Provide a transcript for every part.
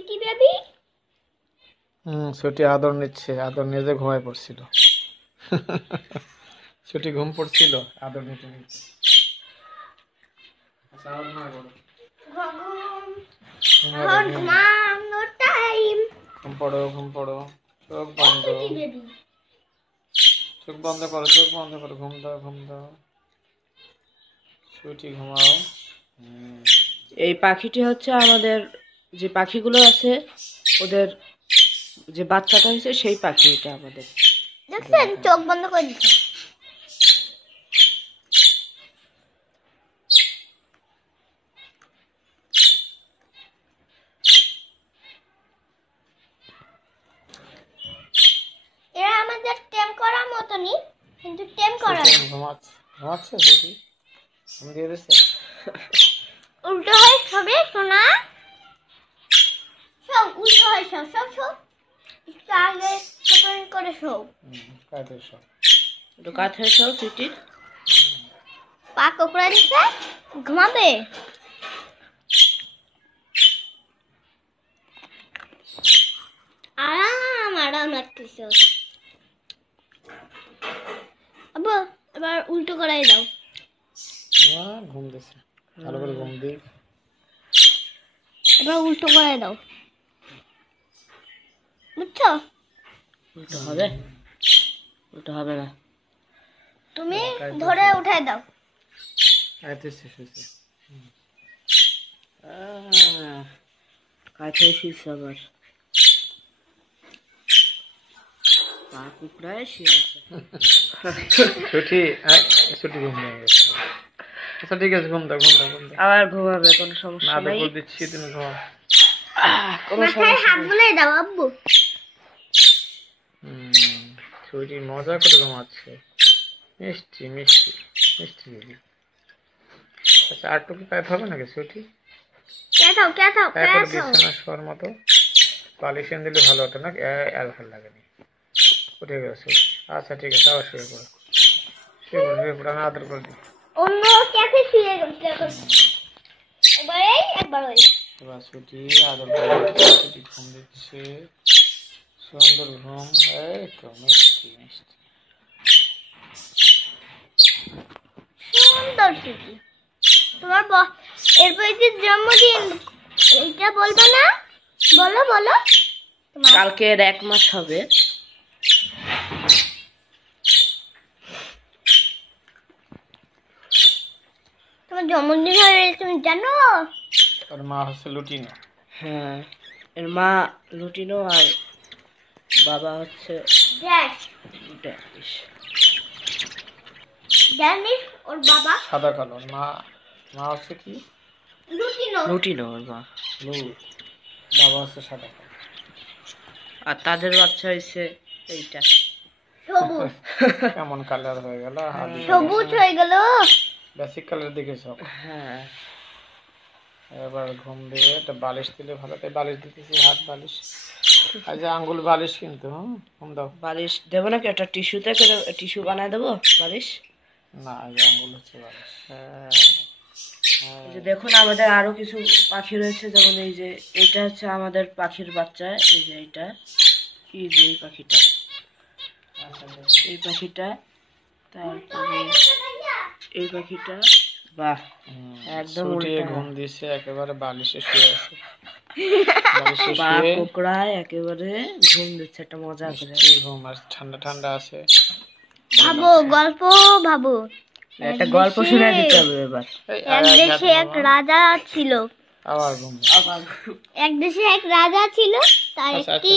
Sweety baby. ছুটি আদর নিচ্ছে, আদর নিয়ে যে ঘুমায় পড়ছিল। ছুটি ঘুম পড়ছিল, আদর নিতে নিতে। আচ্ছা আর নয় বলো। ঘুমানোর টাইম। ঘুম পড়ো, ঘুম পড়ো। চোখ বন্ধ, সুইটি বেবি। চোখ বন্ধ করো, চোখ বন্ধ করো। ঘুম দাও, ঘুম দাও। ছুটি ঘুমাও। এই পাখিটি হচ্ছে আমাদের যে পাখিগুলো আছে ওদের যে বাচ্চাটা হয়েছে সেই পাখি এটা আমাদের। দেখছেন চোখ বন্ধ করে দিচ্ছে। এরা আমাদের টেম করার মতনই, কিন্তু টেম করা না। ঘুমাচ্ছে, ঘুমাচ্ছে ছুটি। ঘুম দিয়ে দিচ্ছে। উল্টো হয় সবে সোনা। সব উল্টো হয়, সব সব সব একটু আগে করে সব। কাঁধে সব। একটু কাছে সব সুইটি। পা কোকড়া দিচ্ছে, ঘুমাবে। আরাম আরাম লাগতেছে। আব্বু এবার উল্টো করাই দাও। ঘুম দিচ্ছে, ভালো করে ঘুম দিই। এবার উল্টো করাই দাও, বুঝছো? উল্টো হবে? উল্টো হবে না। তুমি ধরে উঠাই দাও। কাছে শুয়েছে আবার। পা কুকড়ায় শুয়ে আছে। ছুটি ঘুম নিয়ে গেছে। আচ্ছা ঠিক আছে, ঘুম দাও, ঘুম দাও, ঘুম দাও। আবার ঘুমাবে, কোনো সমস্যা আদর নাই। করে দিচ্ছি, তুমি ঘুমাও। কোনো মাথায় সমস্যা হাত নেই। বুলাই দাও আব্বু। ছুটি মজা করে ঘুমাচ্ছে। মিষ্টি মিষ্টি মিষ্টি বেবি। আচ্ছা আর টুকু প্যাট হবে নাকি ছুটি? ক্যাথাও ক্যাথাও তারপর ক্যাথাও। বিছানা শোয়ার মতো পালিশ এনে দিলে ভালো হতো না? ভাল লাগেনি। উঠে গেছে। আচ্ছা ঠিক আছে, আবার শুয়ে পড়ো, শুয়ে পড়ো, শুয়ে পড়ো। আমি আদর করে দিই। অন্য ক্যাফে শুয়ে গেছে এখন। এবার এই একবার ওই। এবার ছুটি আদর করে দিচ্ছে, ছুটি ঘুম দিচ্ছে। সুন্দর ঘুম। এই তো মিষ্টি মিষ্টি। সুন্দর সুটি। তোমার এরপর যে জন্মদিন, এটা বলবে না? বলো বলো। কালকে 1 মাস হবে। তোমার জন্মদিন হয়ে তুমি জানো? ওর মা হচ্ছে লুটিনো। হ্যাঁ, এর মা লুটিনো আর বাবা হচ্ছে ড্যানিশ। ড্যানিশ ওর বাবা সাদা কালো। ওর মা হচ্ছে কি? লুটিনো। লুটিনো ওর মা। বাবা হচ্ছে সাদা কালো। আর তাদের বাচ্চা হয়েছে এইটা সবুজ। কেমন কালার হয়ে গেল? সবুজ হয়ে গেল। বেসিক কালার দিকে সব। হ্যাঁ, এবার ঘুম দিবে। একটা বালিশ দিলে ভালো। তাই বালিশ দিতেছি, হাত বালিশ। আজ আঙ্গুল বালিশ কিন্তু। ঘুম দাও। বালিশ দেবো নাকি? একটা টিস্যুতে করে টিস্যু বানায় দেবো বালিশ। না, আজ আঙ্গুল হচ্ছে বালিশ। এই যে দেখুন আমাদের আরো কিছু পাখি রয়েছে, যেমন এই যে এটা হচ্ছে আমাদের পাখির বাচ্চা। এই যে এইটা, এই যে এই পাখিটা, এই পাখিটা, তারপরে এই পাখিটা। বাহ, একদম উল্টা। ঘুম দিচ্ছে, একেবারে বালিশে শুয়ে আছে। বালিশে পা শুয়ে কোকড়ায় একেবারে ঘুম দিচ্ছে একটা মজা করে। ঘুম আর ঠান্ডা ঠান্ডা আছে। ভাবো গল্প, ভাবো একটা গল্প শুনে দিতে হবে এবার। এক দেশে এক রাজা ছিল। আবার ঘুম। এক দেশে এক রাজা ছিল, তার একটি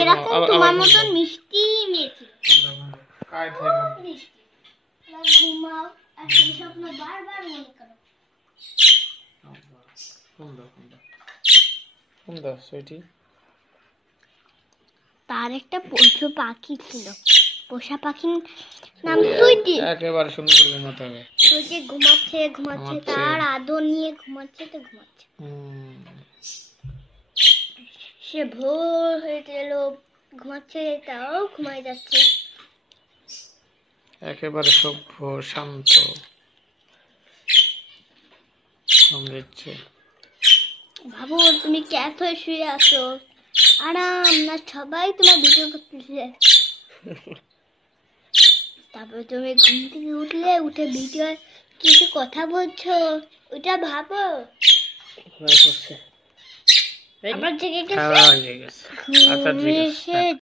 এরকম তোমার মতন মিষ্টি মেয়ে ছিল। ঘুমাও আর সেই স্বপ্ন বারবার মনে করো। তার একটা পোষা পাখি ছিল। পোষা পাখির নাম সুইটি। একেবারে সুন্দর ঘুমাতে হবে। সুইটি ঘুমাচ্ছে ঘুমাচ্ছে, তার আদর নিয়ে ঘুমাচ্ছে তো ঘুমাচ্ছে। সে ভোর হয়ে গেল, ঘুমাচ্ছে, তাও ঘুমাই যাচ্ছে। একেবারে সভ্য শান্ত ঘুম দিচ্ছে। ভাবো তুমি ক্যাট হয়ে শুয়ে আছো, আরাম না, সবাই তোমার ভিডিও করতেছে। তারপর তুমি ঘুম থেকে উঠলে, উঠে ভিডিও কিছু কথা বলছো, ওটা ভাবো। করছে আবার জেগে গেছে, হ্যাঁ, ঠিক আছে। আচ্ছা, ঠিক আছে। ঘুম এসে